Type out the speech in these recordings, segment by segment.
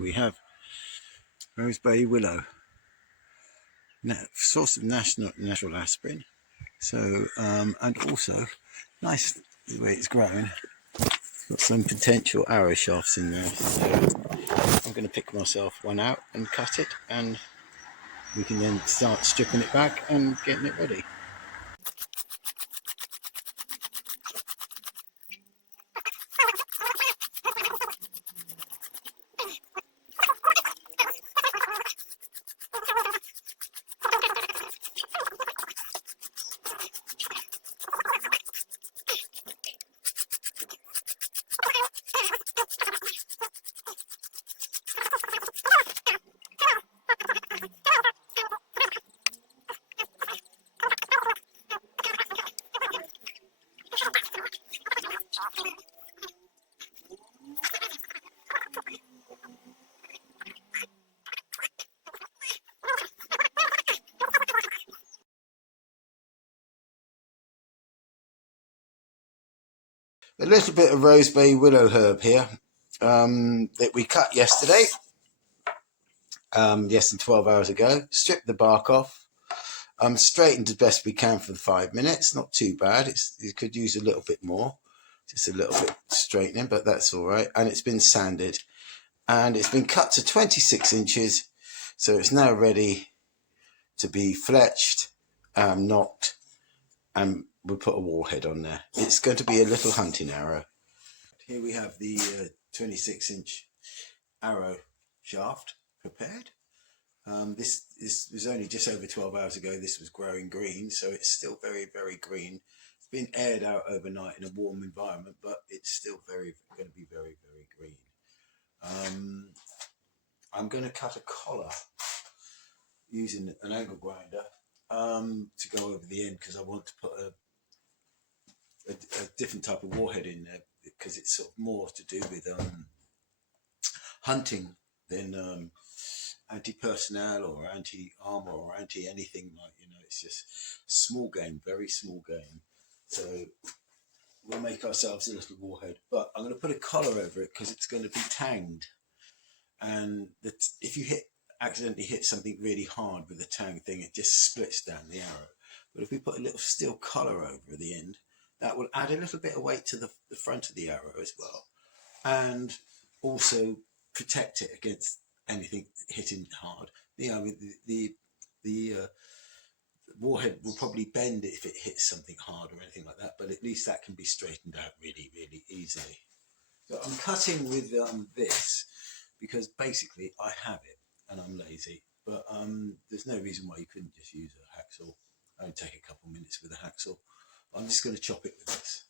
Here we have Rosebay Willow, source of natural aspirin. So, and also nice the way it's grown. It's got some potential arrow shafts in there. So I'm going to pick myself one out and cut it, and we can then start stripping it back and getting it ready. A little bit of Rosebay Willow herb here that we cut yesterday, less than 12 hours ago. Stripped the bark off, straightened as best we can for 5 minutes. Not too bad. It could use a little bit more, just a little bit straightening, but that's all right. And it's been sanded, and it's been cut to 26 inches, so it's now ready to be fletched, knocked, and we'll put a warhead on there. It's going to be a little hunting arrow. Here we have the 26-inch arrow shaft prepared. This was only just over 12 hours ago. This was growing green, so it's still very, very green. It's been aired out overnight in a warm environment, but it's still going to be very, very green. I'm going to cut a collar using an angle grinder to go over the end, because I want to put a different type of warhead in there, because it's sort of more to do with hunting than anti-personnel or anti-armor or anti-anything, like, it's just small game, very small game. So we'll make ourselves a little warhead, but I'm going to put a collar over it because it's going to be tanged, and if you accidentally hit something really hard with the tang thing, it just splits down the arrow. But if we put a little steel collar over the end, that will add a little bit of weight to the front of the arrow as well, and also protect it against anything hitting hard. The warhead will probably bend if it hits something hard or anything like that, but at least that can be straightened out really, really easily. So I'm cutting with this because basically I have it and I'm lazy, but there's no reason why you couldn't just use a hacksaw. It'll take a couple minutes with a hacksaw. I'm just going to chop it with this.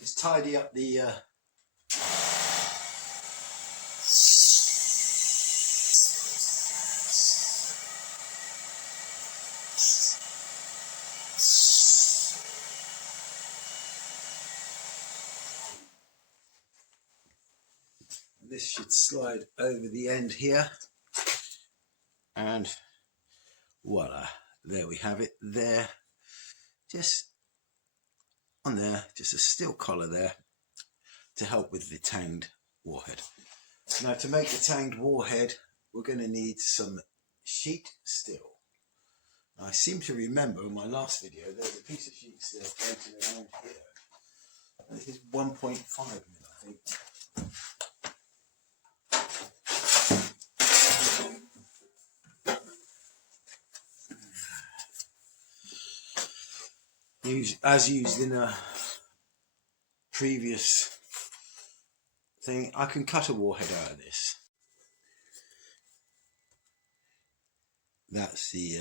Just tidy up the this should slide over the end here, and voila, there we have it there, just on there, just a steel collar there to help with the tanged warhead. Now, to make the tanged warhead, we're going to need some sheet steel. Now, I seem to remember in my last video there was a piece of sheet steel floating around here. This is 1.5 mil, I think. As used in a previous thing, I can cut a warhead out of this. That's the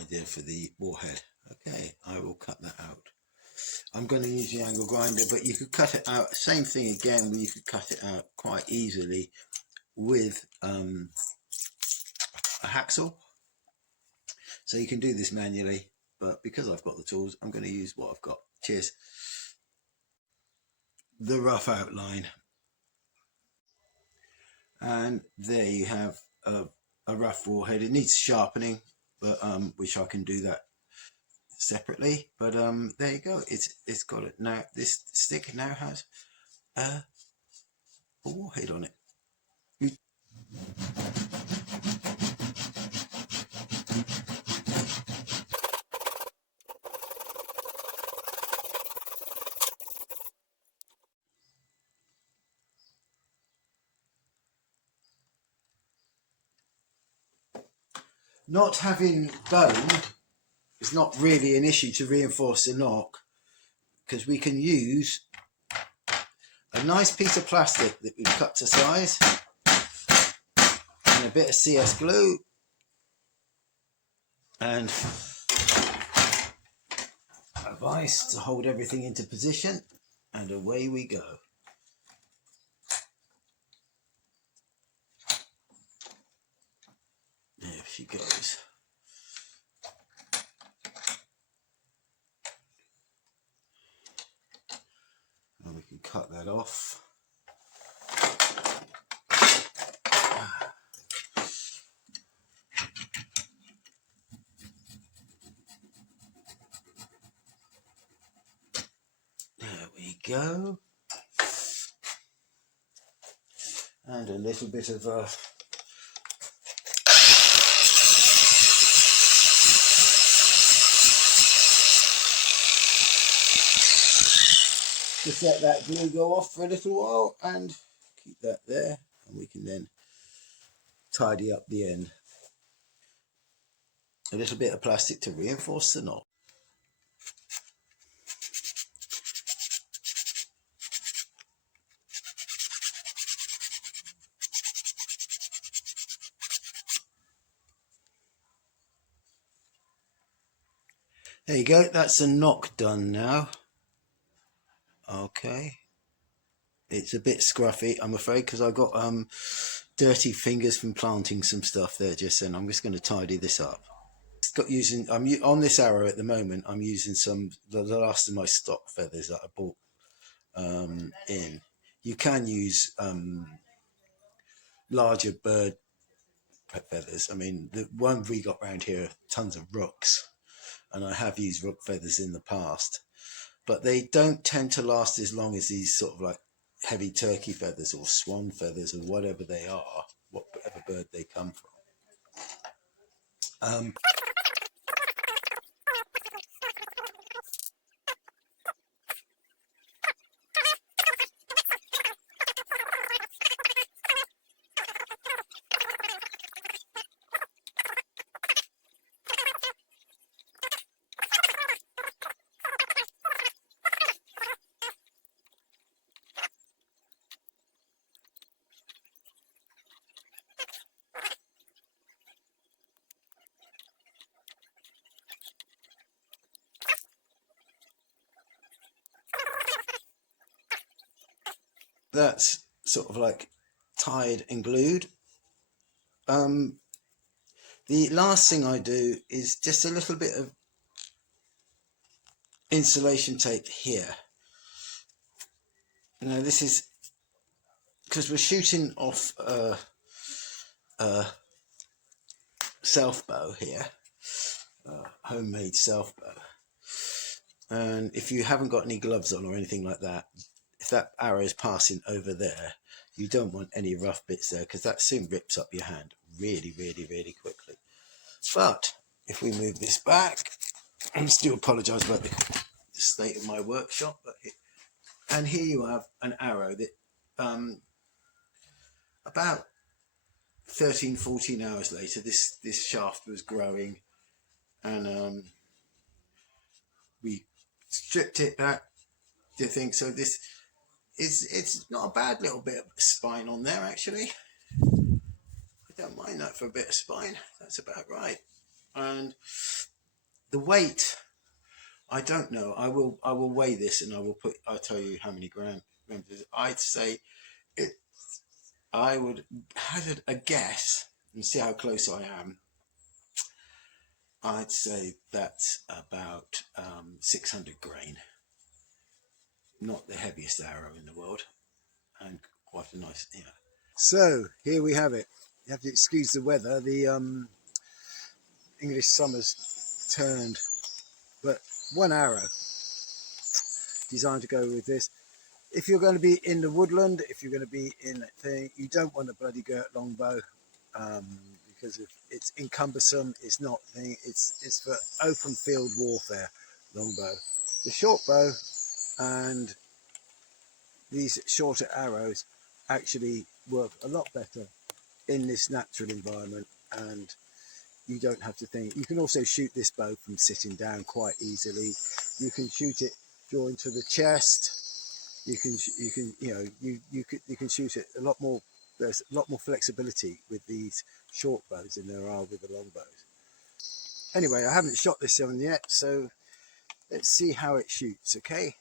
idea for the warhead. Okay, I will cut that out. I'm going to use the angle grinder, but you could cut it out. Same thing again, where you could cut it out quite easily with a hacksaw. So you can do this manually, but because I've got the tools, I'm going to use what I've got. Cheers. The rough outline. And there you have a rough warhead. It needs sharpening, but which I can do that separately. But there you go. It's got it now. This stick now has a warhead on it. Not having bone is not really an issue to reinforce the knock, because we can use a nice piece of plastic that we've cut to size and a bit of CS glue and a vise to hold everything into position, and away we go. There she goes. And we can cut that off. There we go. And a little bit of just let that glue go off for a little while and keep that there, and we can then tidy up the end. A little bit of plastic to reinforce the knot. There you go, that's the knock done now. Okay. It's a bit scruffy, I'm afraid, because I got dirty fingers from planting some stuff there just then. I'm just going to tidy this up. I'm on this arrow at the moment. I'm using the last of my stock feathers that I bought in. You can use larger bird feathers. I mean, the one we got around here, tons of rooks, and I have used rook feathers in the past, but they don't tend to last as long as these sort of like heavy turkey feathers or swan feathers or whatever they are, whatever bird they come from. That's sort of like tied and glued. The last thing I do is just a little bit of insulation tape here. Now this is because we're shooting off a self bow here, homemade self bow, and if you haven't got any gloves on or anything like that, if that arrow is passing over there, you don't want any rough bits there, because that soon rips up your hand really quickly. But if we move this back, I still apologise about the state of my workshop, and here you have an arrow that about 13-14 hours later, this shaft was growing, and we stripped it back to think. So this it's not a bad little bit of spine on there, actually. I don't mind that for a bit of spine. That's about right. And the weight, I don't know. I will weigh this, and I'll tell you how many grams. I'd say it I would hazard a guess and see how close I am. I'd say that's about 600 grain. Not the heaviest arrow in the world, and quite a nice, yeah. So here we have it. You have to excuse the weather. The English summer's turned, but one arrow designed to go with this. If you're going to be in the woodland, if you're going to be in that thing, you don't want a bloody girt longbow because it's encumbersome. It's not thing. It's for open field warfare. Longbow, the short bow, and these shorter arrows actually work a lot better in this natural environment, and you don't have to think. You can also shoot this bow from sitting down quite easily. You can shoot it drawing to the chest. You can you can shoot it a lot more. There's a lot more flexibility with these short bows than there are with the long bows. Anyway, I haven't shot this one yet, so let's see how it shoots. Okay.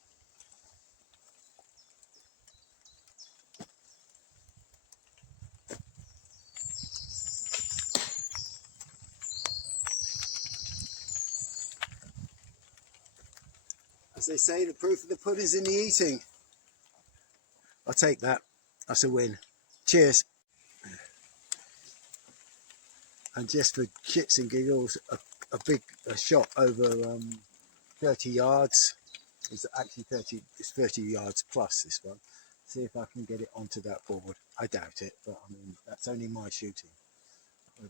As they say, the proof of the pudding's in the eating. I'll take that. That's a win. Cheers. And just for shits and giggles, a big shot over 30 yards. It's actually 30. It's 30 yards plus this one. See if I can get it onto that board. I doubt it, but I mean that's only my shooting. But,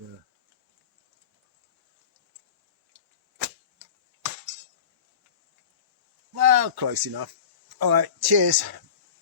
well, close enough. All right. Cheers.